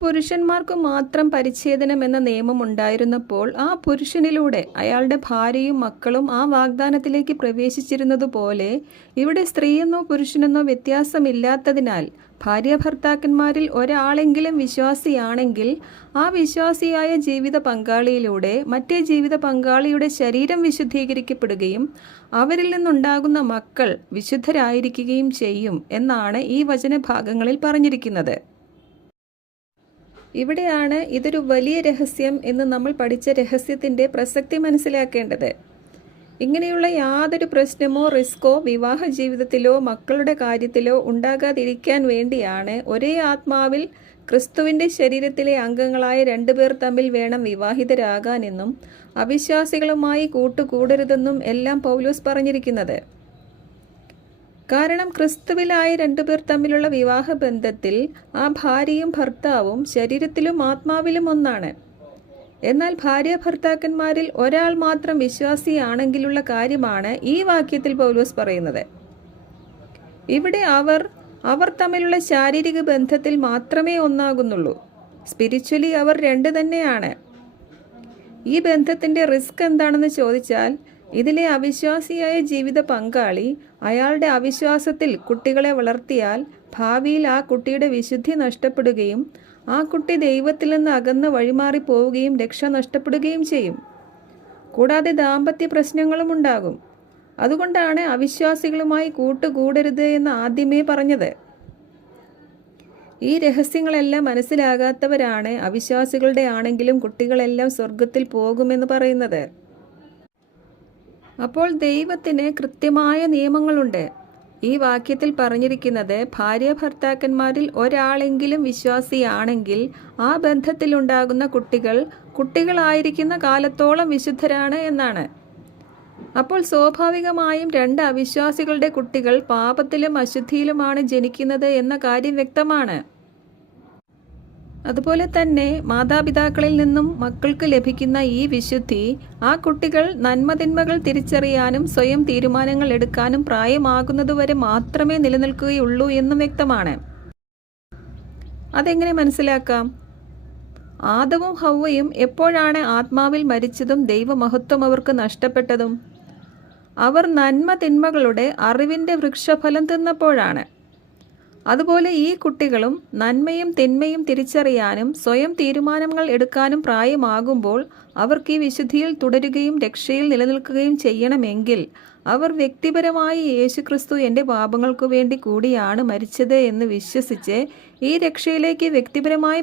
പുരുഷന്മാർക്ക് മാത്രം പരിച്ഛേദനം എന്ന നിയമം ഉണ്ടായിരുന്നപ്പോൾ ആ പുരുഷനിലൂടെ അയാളുടെ ഭാര്യയും മക്കളും ആ വാഗ്ദാനത്തിലേക്ക് പ്രവേശിച്ചിരുന്നതുപോലെ ഇവിടെ സ്ത്രീയെന്നോ പുരുഷനെന്നോ വ്യത്യാസമില്ലാത്തതിനാൽ ഭാര്യാഭർത്താക്കന്മാരിൽ ഒരാളെങ്കിലും വിശ്വാസിയാണെങ്കിൽ ആ വിശ്വാസിയായ ജീവിത പങ്കാളിയിലൂടെ മറ്റേ ജീവിത പങ്കാളിയുടെ ശരീരം വിശുദ്ധീകരിക്കപ്പെടുകയും അവരിൽ നിന്നുണ്ടാകുന്ന മക്കൾ വിശുദ്ധരായിരിക്കുകയും ചെയ്യും എന്നാണ് ഈ വചനഭാഗങ്ങളിൽ പറഞ്ഞിരിക്കുന്നത്. ഇവിടെയാണ് ഇതൊരു വലിയ രഹസ്യം എന്ന് നമ്മൾ പഠിച്ച രഹസ്യത്തിൻ്റെ പ്രസക്തി മനസ്സിലാക്കേണ്ടത്. ഇങ്ങനെയുള്ള യാതൊരു പ്രശ്നമോ റിസ്കോ വിവാഹ ജീവിതത്തിലോ മക്കളുടെ കാര്യത്തിലോ ഉണ്ടാകാതിരിക്കാൻ വേണ്ടിയാണ് ഒരേ ആത്മാവിൽ ക്രിസ്തുവിൻ്റെ ശരീരത്തിലെ അംഗങ്ങളായ രണ്ടുപേർ തമ്മിൽ വേണം വിവാഹിതരാകാനെന്നും അവിശ്വാസികളുമായി കൂട്ടുകൂടരുതെന്നും എല്ലാം പൗലോസ് പറഞ്ഞിരിക്കുന്നത്. കാരണം ക്രിസ്തുവിലായ രണ്ടുപേർ തമ്മിലുള്ള വിവാഹബന്ധത്തിൽ ആ ഭാര്യയും ഭർത്താവും ശരീരത്തിലും ആത്മാവിലും ഒന്നാണ്. എന്നാൽ ഭാര്യ ഭർത്താക്കന്മാരിൽ ഒരാൾ മാത്രം വിശ്വാസിയാണെങ്കിലുള്ള കാര്യമാണ് ഈ വാക്യത്തിൽ പൗലോസ് പറയുന്നത്. ഇവിടെ അവർ തമ്മിലുള്ള ശാരീരിക ബന്ധത്തിൽ മാത്രമേ ഒന്നാകുന്നുള്ളൂ. സ്പിരിച്വലി അവർ രണ്ട് തന്നെയാണ്. ഈ ബന്ധത്തിൻ്റെ റിസ്ക് എന്താണെന്ന് ചോദിച്ചാൽ, ഇതിലെ അവിശ്വാസിയായ ജീവിത പങ്കാളി അയാളുടെ അവിശ്വാസത്തിൽ കുട്ടികളെ വളർത്തിയാൽ ഭാവിയിൽ ആ കുട്ടിയുടെ വിശുദ്ധി നഷ്ടപ്പെടുകയും ആ കുട്ടി ദൈവത്തിൽ നിന്ന് അകന്ന് വഴിമാറി പോവുകയും രക്ഷ നഷ്ടപ്പെടുകയും ചെയ്യും. കൂടാതെ ദാമ്പത്യ പ്രശ്നങ്ങളും ഉണ്ടാകും. അതുകൊണ്ടാണ് അവിശ്വാസികളുമായി കൂട്ടുകൂടരുത് എന്ന് ആദ്യമേ പറഞ്ഞത്. ഈ രഹസ്യങ്ങളെല്ലാം മനസ്സിലാകാത്തവരാണ് അവിശ്വാസികളുടെ ആണെങ്കിലും കുട്ടികളെല്ലാം സ്വർഗത്തിൽ പോകുമെന്ന് പറയുന്നത്. അപ്പോൾ ദൈവത്തിന് കൃത്യമായ നിയമങ്ങളുണ്ട്. ഈ വാക്യത്തിൽ പറഞ്ഞിരിക്കുന്നത് ഭാര്യ ഭർത്താക്കന്മാരിൽ ഒരാളെങ്കിലും വിശ്വാസിയാണെങ്കിൽ ആ ബന്ധത്തിലുണ്ടാകുന്ന കുട്ടികളായിരിക്കുന്ന കാലത്തോളം വിശുദ്ധരാണ് എന്നാണ്. അപ്പോൾ സ്വാഭാവികമായും രണ്ട് അവിശ്വാസികളുടെ കുട്ടികൾ പാപത്തിലും അശുദ്ധിയിലുമാണ് ജനിക്കുന്നത് എന്ന കാര്യം വ്യക്തമാണ്. അതുപോലെ തന്നെ മാതാപിതാക്കളിൽ നിന്നും മക്കൾക്ക് ലഭിക്കുന്ന ഈ വിശുദ്ധി ആ കുട്ടികൾ നന്മതിന്മകൾ തിരിച്ചറിയാനും സ്വയം തീരുമാനങ്ങൾ എടുക്കാനും പ്രായമാകുന്നതുവരെ മാത്രമേ നിലനിൽക്കുകയുള്ളൂ എന്നും വ്യക്തമാണ്. അതെങ്ങനെ മനസ്സിലാക്കാം? ആദവും ഹവ്വയും എപ്പോഴാണ് ആത്മാവിൽ മരിച്ചതും ദൈവമഹത്വം അവർക്ക് നഷ്ടപ്പെട്ടതും? അവർ നന്മ തിന്മകളുടെ അറിവിൻ്റെ വൃക്ഷഫലം തിന്നപ്പോഴാണ്. അതുപോലെ ഈ കുട്ടികളും നന്മയും തിന്മയും തിരിച്ചറിയാനും സ്വയം തീരുമാനങ്ങൾ എടുക്കാനും പ്രായമാകുമ്പോൾ അവർക്ക് ഈ വിശുദ്ധിയിൽ തുടരുകയും രക്ഷയിൽ നിലനിൽക്കുകയും ചെയ്യണമെങ്കിൽ അവർ വ്യക്തിപരമായി യേശുക്രിസ്തു എൻ്റെ പാപങ്ങൾക്കു വേണ്ടി കൂടിയാണ് മരിച്ചത് എന്ന് വിശ്വസിച്ച് ഈ രക്ഷയിലേക്ക് വ്യക്തിപരമായി